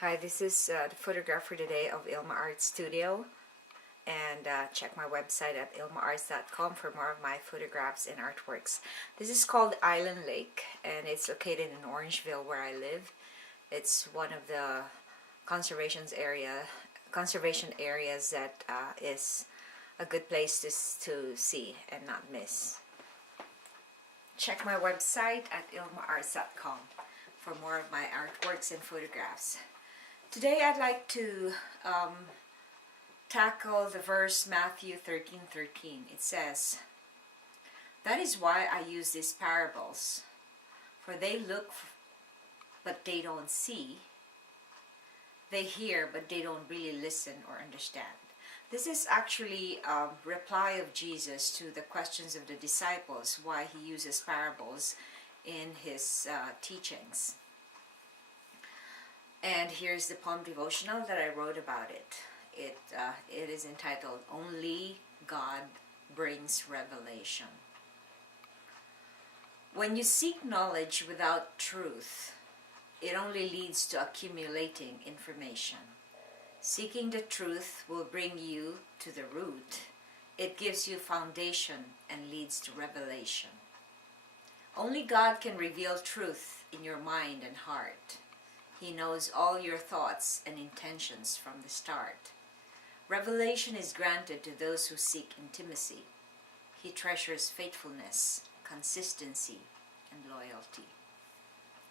Hi, this is the photographer today of Ilma Art Studio, and check my website at ilmaarts.com for more of my photographs and artworks. This is called Island Lake, and it's located in Orangeville where I live. It's one of the conservation areas that is a good place to see and not miss. Check my website at ilmaarts.com for more of my artworks and photographs. Today I'd like to tackle the verse Matthew 13:13. It says, "That is why I use these parables, for they look but they don't see, they hear but they don't really listen or understand." This is actually a reply of Jesus to the questions of the disciples, why he uses parables in his teachings. And here's the poem devotional that I wrote about it. It is entitled, "Only God Brings Revelation." When you seek knowledge without truth, it only leads to accumulating information. Seeking the truth will bring you to the root. It gives you foundation and leads to revelation. Only God can reveal truth in your mind and heart. He knows all your thoughts and intentions from the start. Revelation is granted to those who seek intimacy. He treasures faithfulness, consistency, and loyalty.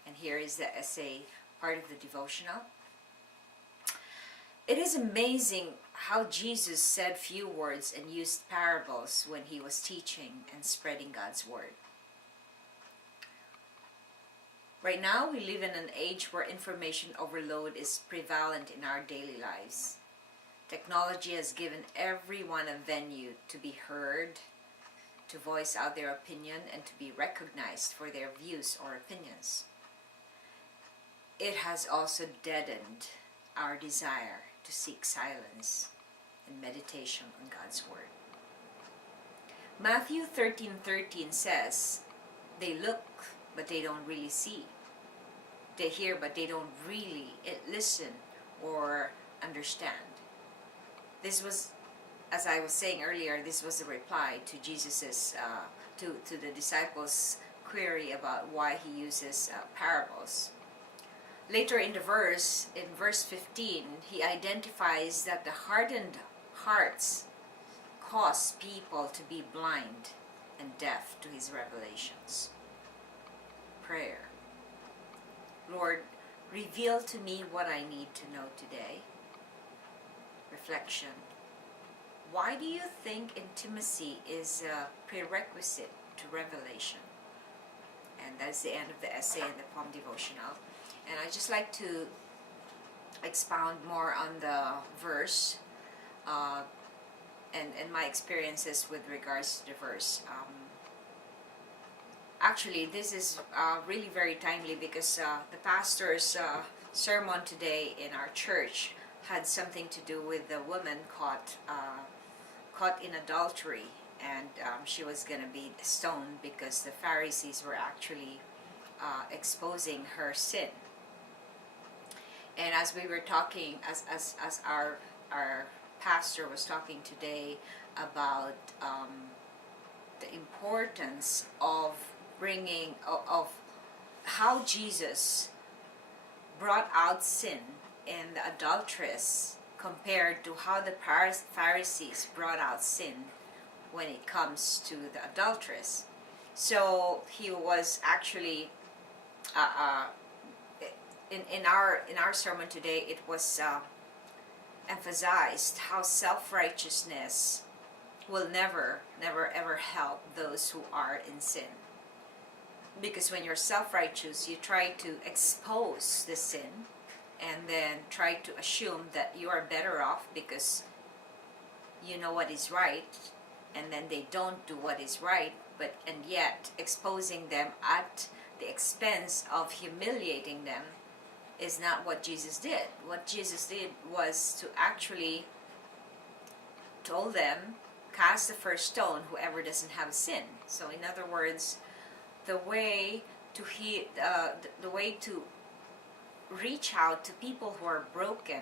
And here is the essay, part of the devotional. It is amazing how Jesus said few words and used parables when he was teaching and spreading God's word. Right now, we live in an age where information overload is prevalent in our daily lives. Technology has given everyone a venue to be heard, to voice out their opinion, and to be recognized for their views or opinions. It has also deadened our desire to seek silence and meditation on God's Word. Matthew 13:13 says, "They look, but they don't really see. They hear, but they don't really listen or understand." This was, as I was saying earlier, this was a reply to Jesus's to the disciples' query about why he uses parables. Later in the verse, in verse 15, he identifies that the hardened hearts cause people to be blind and deaf to his revelations. Prayer. Lord, reveal to me what I need to know today. Reflection. Why do you think intimacy is a prerequisite to revelation? And that's the end of the essay in the poem devotional. And I'd just like to expound more on the verse and my experiences with regards to the verse. Actually, this is really very timely because the pastor's sermon today in our church had something to do with the woman caught in adultery, and she was going to be stoned because the Pharisees were actually exposing her sin. And as we were talking, as our pastor was talking today about the importance of of how Jesus brought out sin in the adulteress compared to how the Pharisees brought out sin when it comes to the adulteress. So he was actually in our sermon today, it was emphasized how self-righteousness will never ever help those who are in sin. Because when you're self-righteous, you try to expose the sin and then try to assume that you are better off because you know what is right, and then they don't do what is right, and yet exposing them at the expense of humiliating them is not what Jesus did. What Jesus did was to actually told them, cast the first stone, whoever doesn't have sin. So in other words, the way to reach out to people who are broken.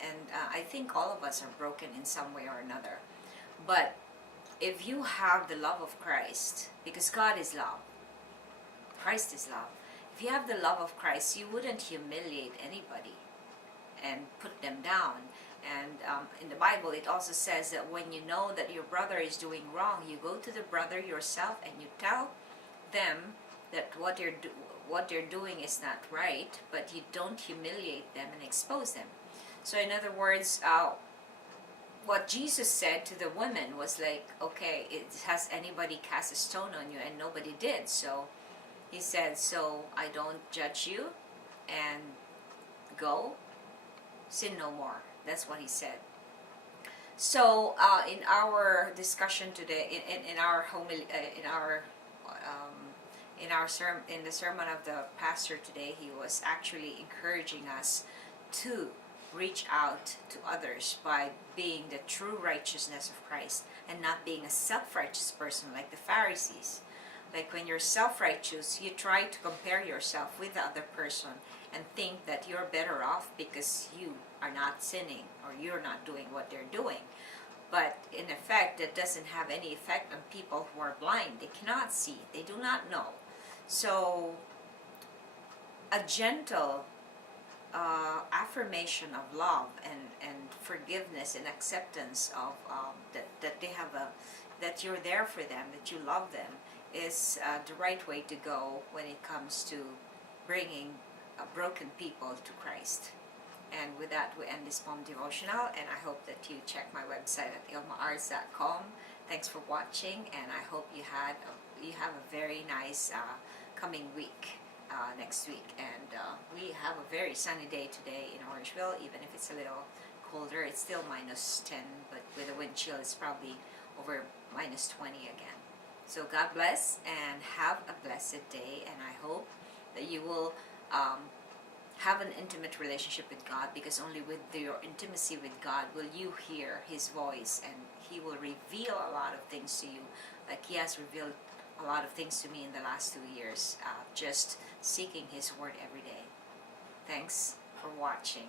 And I think all of us are broken in some way or another. But if you have the love of Christ, because God is love, Christ is love. If you have the love of Christ, you wouldn't humiliate anybody and put them down. And in the Bible, it also says that when you know that your brother is doing wrong, you go to the brother yourself and you tell them that what they're doing is not right, but you don't humiliate them and expose them. So in other words, what Jesus said to the women was like, okay, has anybody cast a stone on you? And nobody did. So he said, so I don't judge you, and go, sin no more. That's what he said. So in our discussion today, in our homily, in the sermon of the pastor today, he was actually encouraging us to reach out to others by being the true righteousness of Christ and not being a self-righteous person like the Pharisees. Like when you're self-righteous, you try to compare yourself with the other person and think that you're better off because you are not sinning or you're not doing what they're doing. But in effect, that doesn't have any effect on people who are blind. They cannot see. They do not know. So a gentle affirmation of love and forgiveness and acceptance of that they have that you're there for them, that you love them, is the right way to go when it comes to bringing broken people to Christ. And with that, we end this poem devotional, and I hope that you check my website at ilmaarts.com. Thanks for watching, and I hope you have a very nice coming week. Next week, and we have a very sunny day today in Orangeville. Even if it's a little colder, it's still -10, but with a wind chill, it's probably over -20 again. So God bless and have a blessed day, and I hope that you will have an intimate relationship with God, because only with your intimacy with God will you hear His voice, and He will reveal a lot of things to you, like He has revealed a lot of things to me in the last 2 years, just seeking His Word every day. Thanks for watching.